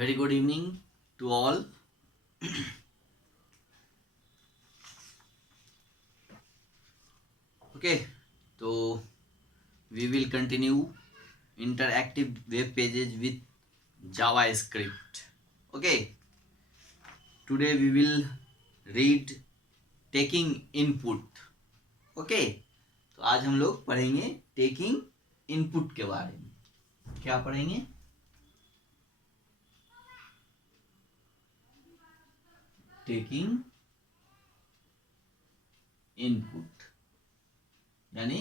Very good evening to all. Okay, so we will continue interactive web pages with JavaScript. Okay, today we will read taking input. Okay, तो आज हम लोग पढ़ेंगे taking input के बारे में. क्या पढ़ेंगे? टेकिंग इनपुट, यानी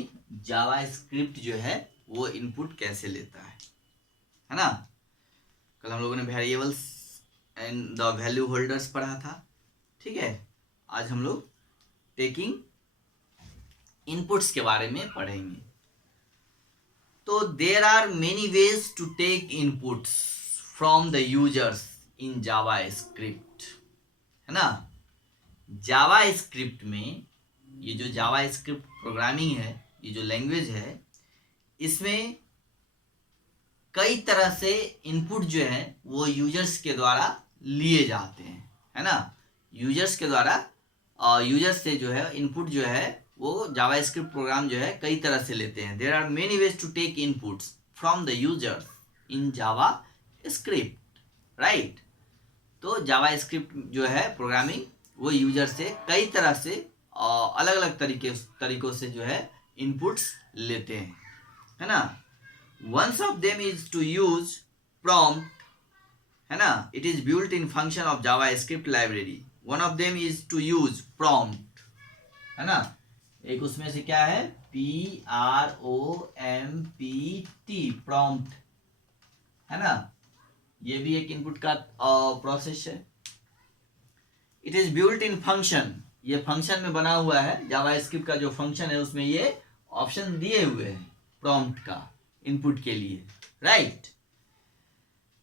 जावास्क्रिप्ट जो है वो इनपुट कैसे लेता है ना. कल हम लोगों ने variables and the value holders पढ़ा था. ठीक है, आज हम लोग टेकिंग इनपुट्स के बारे में पढ़ेंगे. तो there are many ways to take inputs from the users in JavaScript, है ना. जावास्क्रिप्ट में ये जो जावास्क्रिप्ट प्रोग्रामिंग है, ये जो लैंग्वेज है, इसमें कई तरह से इनपुट जो है वो यूजर्स के द्वारा लिए जाते हैं, है ना. यूजर्स के द्वारा यूजर्स से जो है इनपुट जो है वो जावास्क्रिप्ट प्रोग्राम जो है कई तरह से लेते हैं. There are many ways to take inputs from the users in JavaScript, right. तो जावास्क्रिप्ट जो है प्रोग्रामिंग वो यूजर से कई तरह से अलग अलग तरीकों से जो है इनपुट्स लेते हैं, है ना. One of them is to use prompt, है ना. It is built in function of JavaScript library. One of them is to use prompt, है ना. एक उसमें से क्या है? PROMPT, prompt, है ना. ये भी एक इनपुट का प्रोसेस है. It is built in function, ये फंक्शन में बना हुआ है. जावास्क्रिप्ट का जो फंक्शन है उसमें ये ऑप्शन दिए हुए हैं प्रॉम्प्ट का इनपुट के लिए, राइट.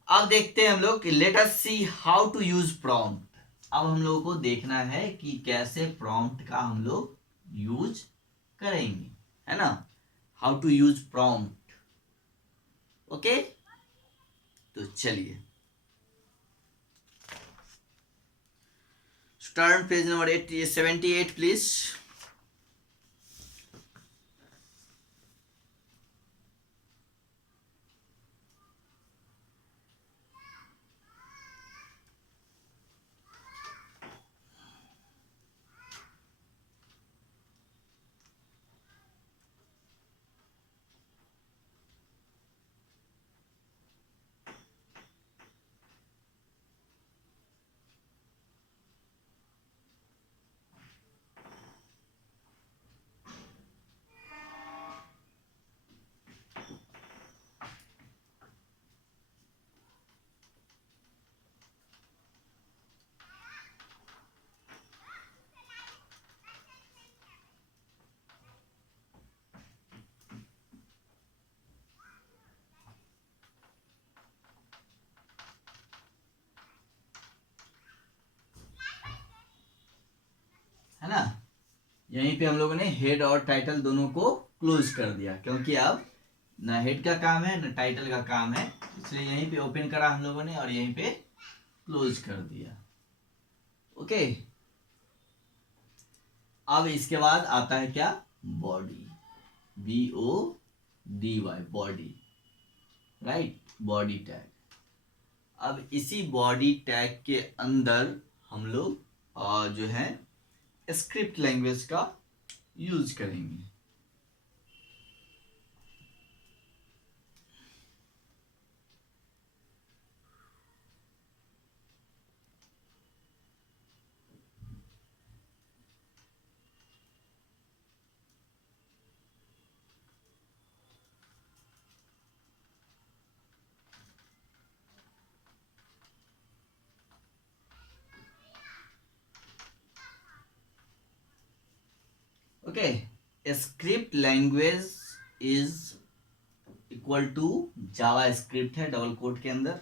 अब देखते हैं हम लोग कि let us see how to use prompt. अब हम लोगों को देखना है कि कैसे प्रॉम्प्ट का हम लोग यूज करेंगे, है ना. How to use prompt. Okay, तो चलिए टर्न पेज नंबर 78 प्लीज. है ना. यहीं पे हम लोगों ने हेड और टाइटल दोनों को क्लोज कर दिया, क्योंकि अब ना हेड का काम है ना टाइटल का काम है, इसलिए यहीं पे ओपन करा हम लोगों ने और यहीं पे क्लोज कर दिया. ओके, अब इसके बाद आता है क्या? Body, BODY, body, right. Body tag. अब इसी बॉडी टैग के अंदर हम लोग जो है स्क्रिप्ट लैंग्वेज का यूज करेंगे. Okay, script language is equal to JavaScript है डबल कोट के अंदर.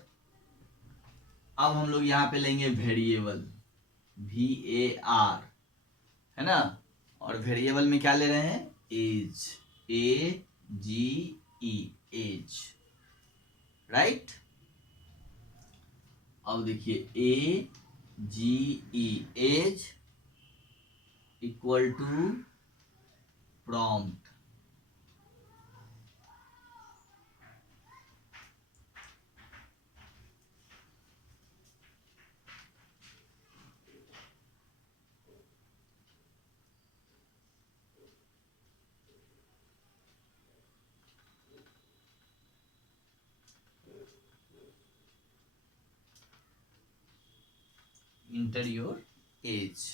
अब हम लोग यहाँ पे लेंगे वेरिएबल, VAR, है ना. और वेरिएबल में क्या ले रहे हैं? Age, AGE, age, right. अब देखिए AGE age equal to prompt. Enter your age।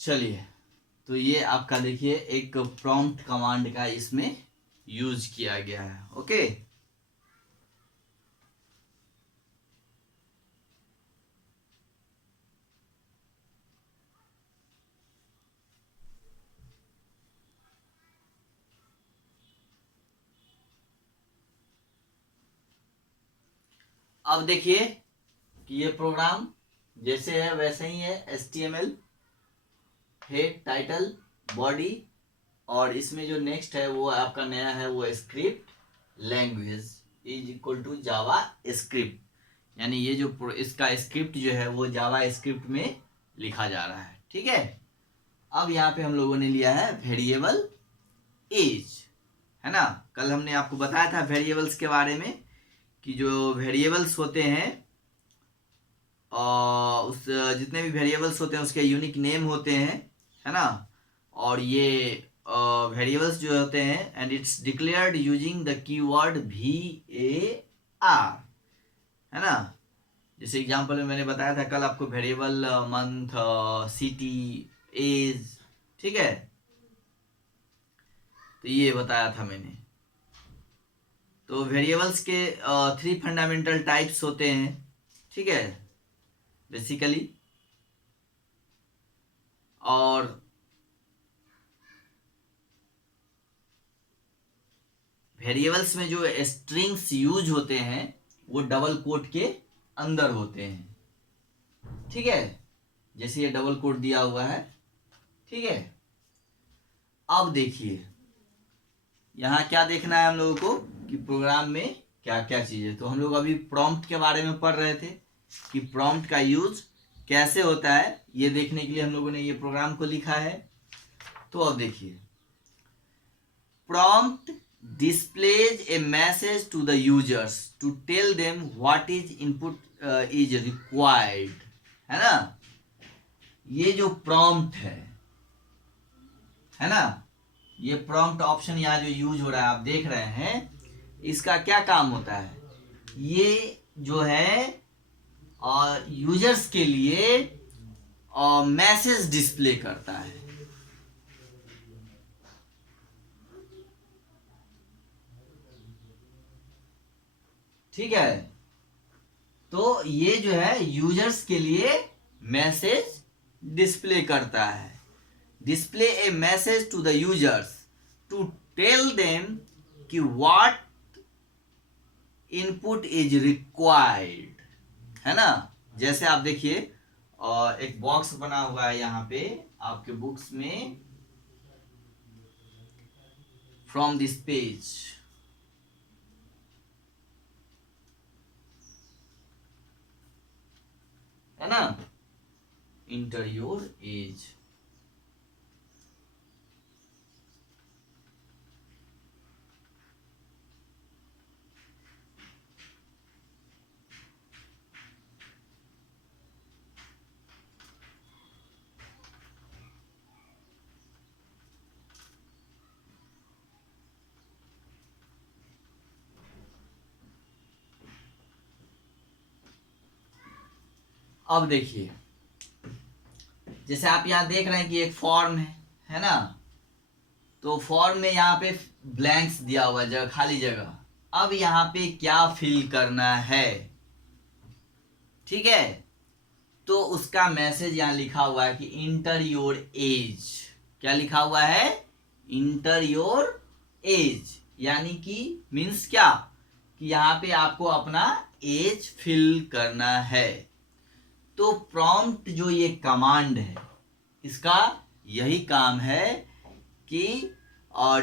चलिए, तो ये आपका देखिए एक प्रॉम्प्ट कमांड का इसमें यूज किया गया है। ओके, अब देखिए कि ये प्रोग्राम जैसे है वैसे ही है। HTML हेड, टाइटल, बॉडी, और इसमें जो नेक्स्ट है वो आपका नया है वो script language is equal to JavaScript. यानी ये जो इसका स्क्रिप्ट जो है वो जावा स्क्रिप्ट में लिखा जा रहा है। ठीक है, अब यहाँ पे हम लोगों ने लिया है वेरिएबल एज, है ना। कल हमने आपको बताया था वेरिएबल्स के बारे में कि जो वेरिएबल्स होते हैं उस जितने भी वेरिएबल्स होते हैं उसके यूनिक नेम होते हैं, है ना। और ये वेरिएबल्स जो होते हैं and it's declared using the keyword VAR, है ना। जैसे एग्जांपल में मैंने बताया था कल आपको वेरिएबल मंथ, सिटी, एज, ठीक है, तो ये बताया था मैंने। तो वेरिएबल्स के 3 फंडामेंटल टाइप्स होते हैं, ठीक है, बेसिकली। और वेरिएबल्स में जो स्ट्रिंग्स यूज होते हैं वो डबल कोट के अंदर होते हैं, ठीक है। जैसे ये डबल कोट दिया हुआ है, ठीक है। अब देखिए यहाँ क्या देखना है हम लोगों को कि प्रोग्राम में क्या क्या चीजें। तो हम लोग अभी प्रॉम्प्ट के बारे में पढ़ रहे थे कि प्रॉम्प्ट का यूज कैसे होता है, ये देखने के लिए हम लोगों ने ये प्रोग्राम को लिखा है। तो अब देखिए, prompt displays a message to the users to tell them what is input is required, है ना। ये जो प्रॉम्प्ट है ना, ये प्रॉम्प्ट ऑप्शन यहाँ जो यूज हो रहा है आप देख रहे हैं, इसका क्या काम होता है। ये जो है यूजर्स के लिए मैसेज डिस्प्ले करता है, ठीक है। तो ये जो है यूजर्स के लिए मैसेज डिस्प्ले करता है। Display a message to the users to tell them कि व्हाट इनपुट इज रिक्वायर्ड, है ना। जैसे आप देखिए एक बॉक्स बना हुआ है यहाँ पे आपके बुक्स में, फ्रॉम दिस पेज, है ना, इंटर योर एज। अब देखिए जैसे आप यहाँ देख रहे हैं कि एक फॉर्म है ना, तो फॉर्म में यहाँ पे ब्लैंक्स दिया हुआ है, जगह खाली जगह। अब यहाँ पे क्या फिल करना है, ठीक है, तो उसका मैसेज यहाँ लिखा हुआ है कि इंटर योर एज। क्या लिखा हुआ है, इंटर योर एज, यानी कि मीन्स क्या कि यहाँ पे आपको अपना एज फिल करना है। तो प्रॉम्प्ट जो ये कमांड है, इसका यही काम है कि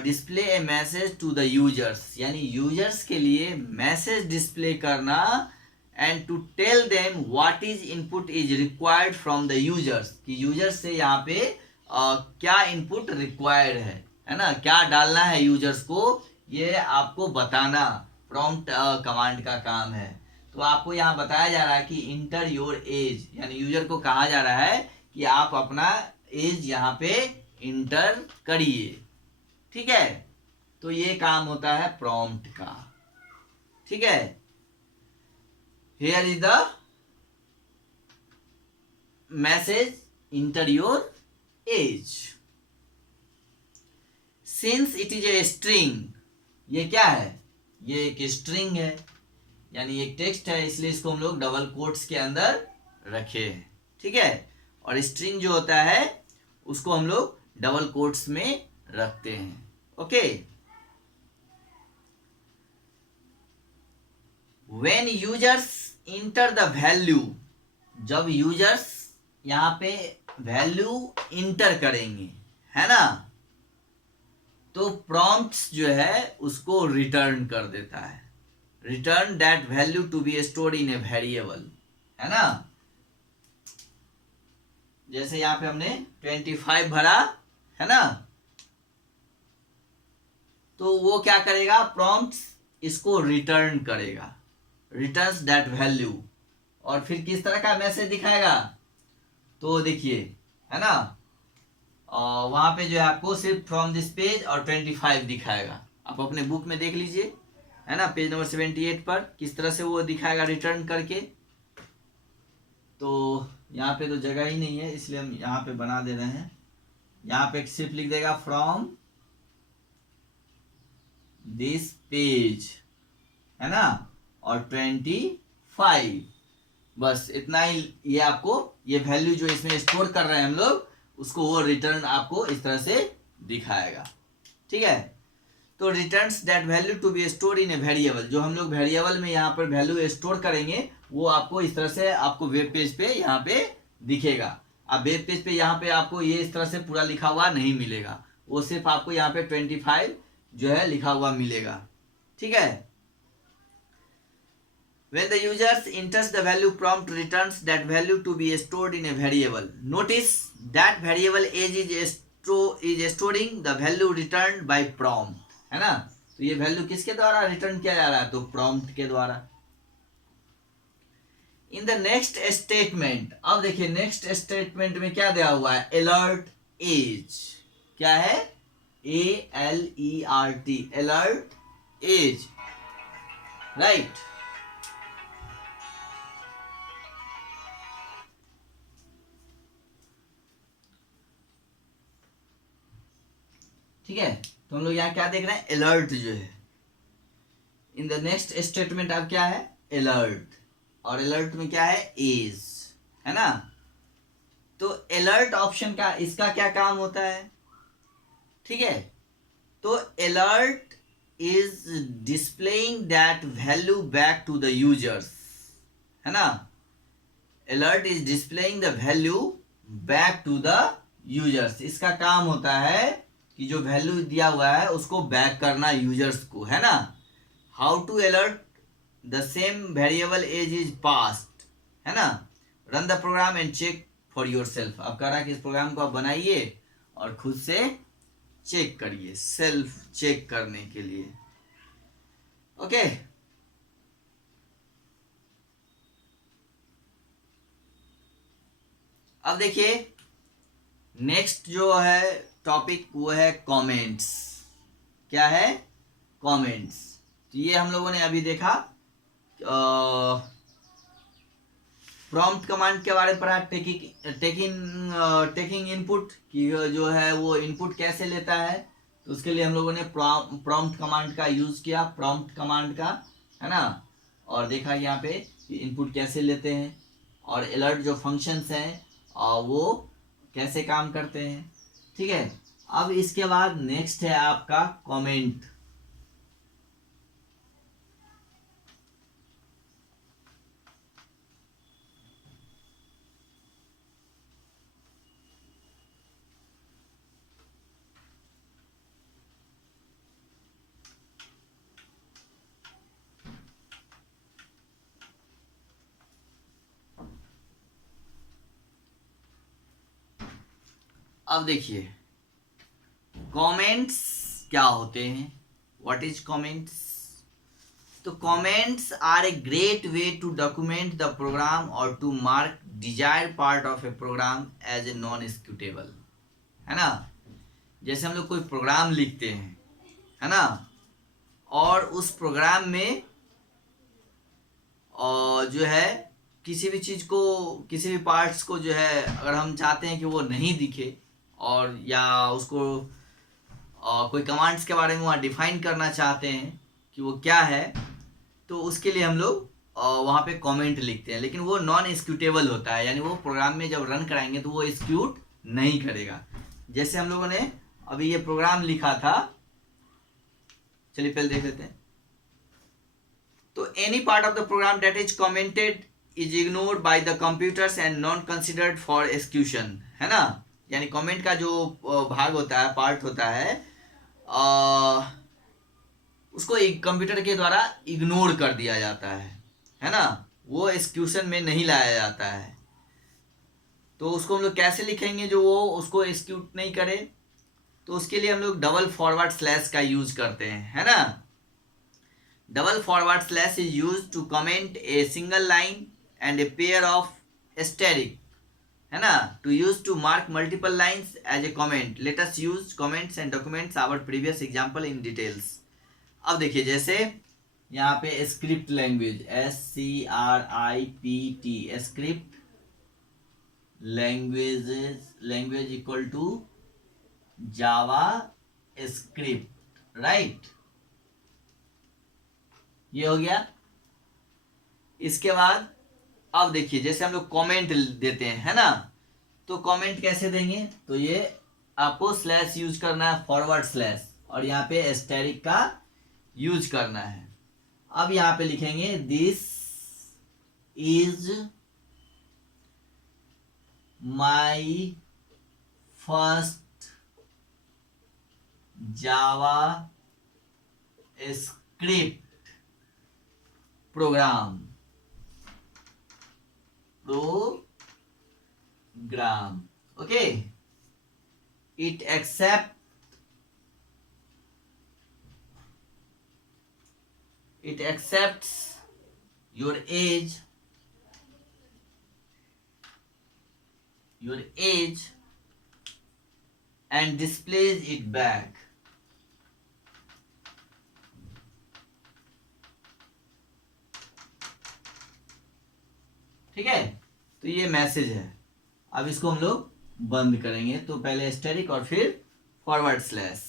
display a message to the users, यानी यूजर्स के लिए मैसेज डिस्प्ले करना, and to tell them what is input is required from the users, कि यूजर्स से यहाँ पे क्या इनपुट रिक्वायर्ड है ना, क्या डालना है यूजर्स को, ये आपको बताना प्रॉम्प्ट कमांड का काम है। तो आपको यहाँ बताया जा रहा है कि इंटर योर एज, यानी यूजर को कहा जा रहा है कि आप अपना एज यहाँ पे इंटर करिए, ठीक है। तो ये काम होता है प्रॉम्प्ट का, ठीक है। Here is the message inter your age. Since it is a string, ये क्या है, ये एक स्ट्रिंग है, यानी एक टेक्स्ट है, इसलिए इसको हम लोग डबल कोट्स के अंदर रखे हैं, ठीक है। और स्ट्रिंग जो होता है उसको हम लोग डबल कोट्स में रखते हैं, okay. When users enter the value, जब यूजर्स यहाँ पे वैल्यू इंटर करेंगे, है ना, तो प्रॉम्प्ट्स जो है उसको रिटर्न कर देता है, return that value to be stored in a variable, है ना। जैसे यहाँ पे हमने 25 भरा, है ना, तो वो क्या करेगा, प्रॉम्प्ट्स इसको रिटर्न करेगा, रिटर्न्स दैट वैल्यू। और फिर किस तरह का मैसेज दिखाएगा, तो देखिए, है ना, वहां पे जो है आपको सिर्फ फ्रॉम दिस पेज और 25 दिखाएगा। आप अपने बुक में देख लीजिए, है ना, पेज नंबर 78 पर किस तरह से वो दिखाएगा रिटर्न करके। तो यहाँ पे तो जगह ही नहीं है, इसलिए हम यहाँ पे बना दे रहे हैं। यहाँ पे सिर्फ लिख देगा फ्रॉम दिस पेज, है ना, और 25, बस इतना ही। ये आपको ये वैल्यू जो इसमें स्टोर कर रहे हैं हम लोग, उसको वो रिटर्न आपको इस तरह से दिखाएगा, ठीक है। तो returns that value to be store in a variable, जो हम लोग वेरिएबल में यहाँ पर वैल्यू स्टोर करेंगे, वो आपको इस तरह से आपको वेब पेज पे यहाँ पे दिखेगा। अब वेब पेज पे यहाँ पे आपको ये इस तरह से पूरा लिखा हुआ नहीं मिलेगा, वो सिर्फ आपको यहाँ पे 25 जो है लिखा हुआ मिलेगा, ठीक है। When the users enters the value, prompt returns that value to be stored in a variable. Notice that variable age is storing the value returned by prompt, है ना। तो ये वैल्यू किसके द्वारा रिटर्न किया जा रहा है, तो प्रॉम्प्ट के द्वारा। इन द नेक्स्ट स्टेटमेंट, अब देखिए नेक्स्ट स्टेटमेंट में क्या दिया हुआ है, अलर्ट एज। क्या है, ALERT, अलर्ट एज, राइट। ठीक है, तो हम लोग यहाँ क्या देख रहे हैं, अलर्ट जो है। इन द नेक्स्ट स्टेटमेंट अब क्या है, अलर्ट, और अलर्ट में क्या है, एज, है ना। तो अलर्ट ऑप्शन का इसका क्या काम होता है, ठीक है। तो alert is displaying that value back to the users, है ना। Alert is displaying the value back to the users, इसका काम होता है कि जो वैल्यू दिया हुआ है उसको बैक करना यूजर्स को, है ना। How to alert the same variable as is passed, है ना। Run the program and check for yourself. अब कह रहा है कि इस प्रोग्राम को आप बनाइए और खुद से चेक करिए, सेल्फ चेक करने के लिए, ओके। अब देखिए नेक्स्ट जो है टॉपिक वो है कमेंट्स। क्या है, कमेंट्स। तो ये हम लोगों ने अभी देखा प्रॉम्प्ट कमांड के बारे में पढ़ा, टेकिंग इनपुट कि जो है वो इनपुट कैसे लेता है। तो उसके लिए हम लोगों ने प्रॉम्प्ट कमांड का यूज किया, प्रॉम्प्ट कमांड का, है ना। और देखा यहाँ पे इनपुट कैसे लेते हैं और अलर्ट जो फंक्शंस हैं वो कैसे काम करते हैं। ठीक है, अब इसके बाद नेक्स्ट है आपका कमेंट। अब देखिए कमेंट्स क्या होते हैं, व्हाट इज कमेंट्स। तो comments are a great way to document the program और to mark desired part of a program as a non executable, है ना। जैसे हम लोग कोई प्रोग्राम लिखते हैं, है ना, और उस प्रोग्राम में और जो है किसी भी चीज़ को, किसी भी पार्ट्स को जो है अगर हम चाहते हैं कि वो नहीं दिखे और या उसको कोई कमांड्स के बारे में वहाँ डिफाइन करना चाहते हैं कि वो क्या है, तो उसके लिए हम लोग वहाँ पे कमेंट लिखते हैं। लेकिन वो नॉन एक्सिक्यूटेबल होता है, यानी वो प्रोग्राम में जब रन कराएंगे तो वो एक्सिक्यूट नहीं करेगा। जैसे हम लोगों ने अभी ये प्रोग्राम लिखा था, चलिए पहले देख लेते हैं। तो any part of the program that is commented is ignored by the computers and non considered for execution, है ना। यानी कमेंट का जो भाग होता है, पार्ट होता है, उसको एक कंप्यूटर के द्वारा इग्नोर कर दिया जाता है ना, वो एक्सिक्यूशन में नहीं लाया जाता है। तो उसको हम लोग कैसे लिखेंगे जो वो उसको एक्सिक्यूट नहीं करे। तो उसके लिए हम लोग डबल फॉरवर्ड स्लैश का यूज करते हैं, है ना। Double forward slash is use to comment a single line and a pair of asterisk, है ना, to use to mark multiple lines as a comment. Let us use comments and documents our previous example in details. अब देखिए जैसे यहाँ पे script language, SCRIPT, script language equal to JavaScript, right, ये हो गया। इसके बाद अब देखिए जैसे हम लोग कमेंट देते हैं, है ना, तो कमेंट कैसे देंगे। तो ये आपको स्लैश यूज करना है, फॉरवर्ड स्लैश, और यहाँ पे एस्टेरिक का यूज करना है। अब यहाँ पे लिखेंगे this is my first JavaScript program, okay. It accepts your age and displays it back, ठीक है। तो ये मैसेज है। अब इसको हम लोग बंद करेंगे, तो पहले एस्टेरिक और फिर फॉरवर्ड स्लैश,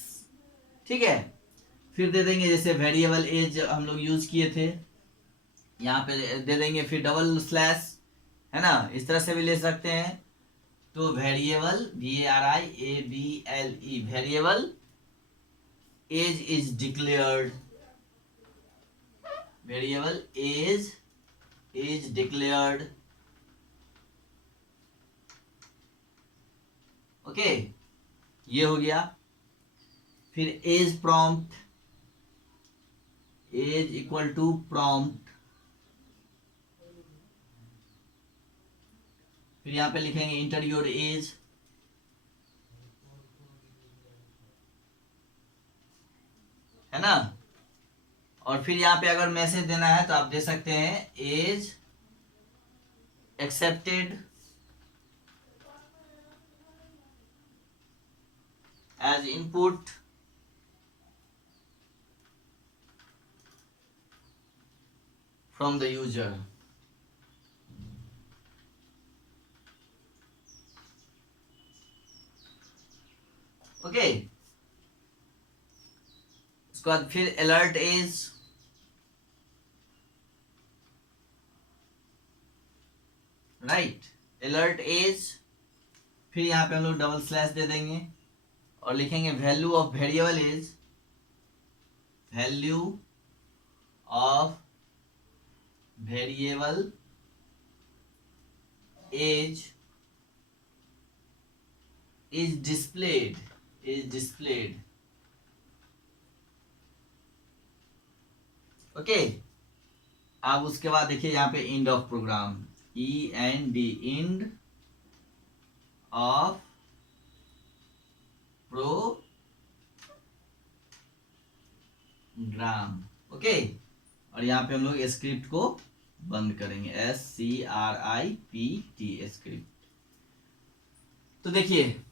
ठीक है। फिर दे देंगे जैसे वेरिएबल एज हम लोग यूज किए थे, यहाँ पे दे देंगे फिर डबल स्लैश, है ना, इस तरह से भी ले सकते हैं। तो variable VARIABLE, variable as is declared, variable as is declared, okay, ये हो गया। फिर age prompt, age equal to prompt, फिर यहां पे लिखेंगे इंटर योर एज, है ना। और फिर यहाँ पे अगर मैसेज देना है तो आप दे सकते हैं age accepted age input from the user, okay. उसके बाद फिर alert age, right, alert age, फिर यहाँ पे हम लोग डबल स्लैश दे देंगे और लिखेंगे value of variable is, value of variable as is displayed, is displayed, okay. अब उसके बाद देखिए यहाँ पे end of program, END, end of program, okay. और यहाँ पे हम लोग स्क्रिप्ट को बंद करेंगे, SCRIPT, स्क्रिप्ट। तो देखिए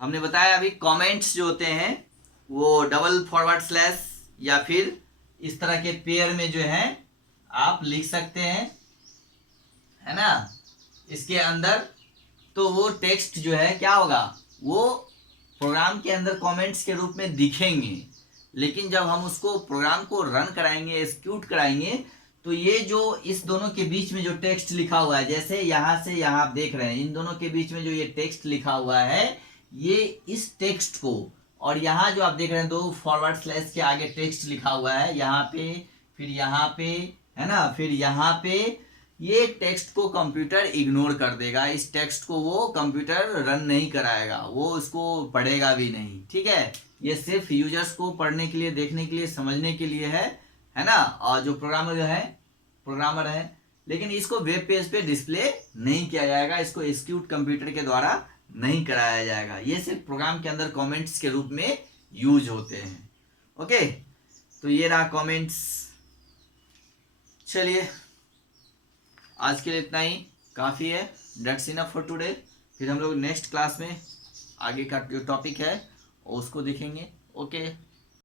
हमने बताया अभी कमेंट्स जो होते हैं वो डबल फॉरवर्ड स्लैश या फिर इस तरह के पेयर में जो है आप लिख सकते हैं, है ना, इसके अंदर। तो वो टेक्स्ट जो है क्या होगा, वो प्रोग्राम के अंदर कमेंट्स के रूप में दिखेंगे, लेकिन जब हम उसको प्रोग्राम को रन कराएंगे, एग्जीक्यूट कराएंगे, तो ये जो इस दोनों के बीच में जो टेक्स्ट लिखा हुआ है, जैसे यहाँ से यहाँ आप देख रहे हैं, इन दोनों के बीच में जो ये टेक्स्ट लिखा हुआ है, ये इस टेक्स्ट को, और यहाँ जो आप देख रहे हैं दो फॉरवर्ड स्लैश के आगे टेक्स्ट लिखा हुआ है, यहाँ पे फिर यहाँ पे, है ना, फिर यहाँ पे, ये टेक्स्ट को कंप्यूटर इग्नोर कर देगा। इस टेक्स्ट को वो कंप्यूटर रन नहीं कराएगा, वो इसको पढ़ेगा भी नहीं, ठीक है। ये सिर्फ यूजर्स को पढ़ने के लिए, देखने के लिए, समझने के लिए है ना, और जो प्रोग्रामर है, लेकिन इसको वेब पेज पे डिस्प्ले नहीं किया जाएगा, इसको एग्जीक्यूट कंप्यूटर के द्वारा नहीं कराया जाएगा। ये सिर्फ प्रोग्राम के अंदर कमेंट्स के रूप में यूज होते हैं, ओके। तो ये रहा कमेंट्स। चलिए आज के लिए इतना ही काफ़ी है, दैट्स इनफ फॉर टुडे। फिर हम लोग नेक्स्ट क्लास में आगे का जो टॉपिक है उसको देखेंगे, ओके।